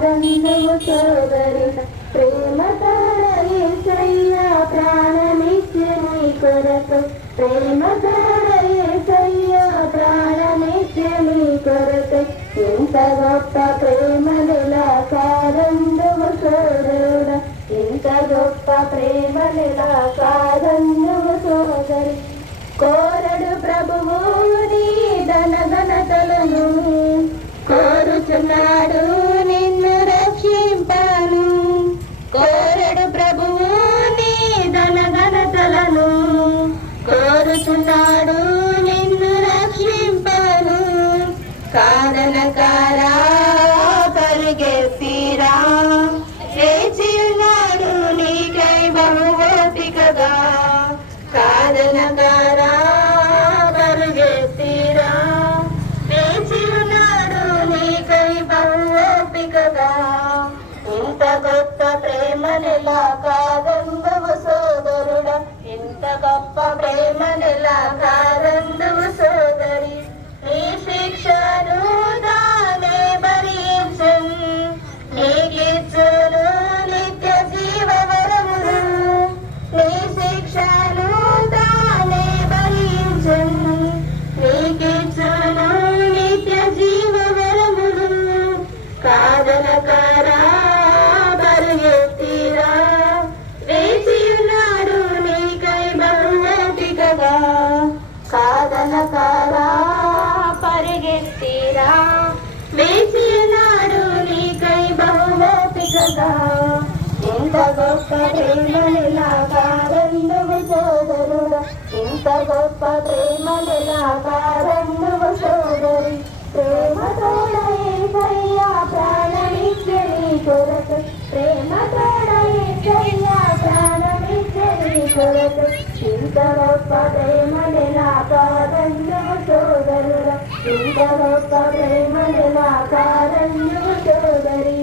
కాదందువు సోదరి ప్రేమతో యేసయ్యా ప్రాణమిచ్చి నీ కొరకు ప్రేమతో యేసయ్యా ప్రాణమిచ్చి నీ కొరకు ఇంత గొప్ప ప్రేమనిలా కాదందువు సోదరుడా ఇంత గొప్ప ప్రేమనిలా కాదందువు సోదరి కోరడు ప్రభువు నీ ధనఘనతలను కోరుచున్నాడు నిన్ను రక్షింపను కోరడు ప్రభువు నీ ధనఘనతలను కోరుచున్నాడు నిన్ను రక్షింపను కాదనకారా పరుగెత్తిరా వేచియున్నాడు నీకై బహుగోపికగా కాదనకారా పరుగెత్తిరా వేచియున్నాడు నీకై బహుగోపికగా ఇంత గొప్ప ప్రేమనిలా కాదందువు సోదరుడా ఇంత గొప్ప ప్రేమనిలా కాదందువు సోదరి నీ శిక్షను తానే భరించును నీకిచ్చును నిత్య జీవవరమును నీ శిక్షను తానే భరించును నీకిచ్చును నిత్య జీవవరమును కాదనకారా పరుగెత్తిరా వేచియున్నాడు నీకై బహుగోపికగా కాదనకారా పరిగెత్తిరా వేచియున్నాడు నీకై బహుగోపికగా ఇంత గొప్ప ప్రేమనిలా కాదందువు సోదరుడా ఇంత గొప్ప ప్రేమనిలా కాదందువు సోదరి ప్రేమతోడ యేసయ్యా ప్రాణమిచ్చి నీ కొరకు ప్రేమతోడ యేసయ్యా ప్రాణమిచ్చి నీ కొరకు ఇంత గొప్ప ప్రేమనిలా కాదందువు సోదరుడా ఇంత గొప్ప ప్రేమనిలా కాదందువు సోదరి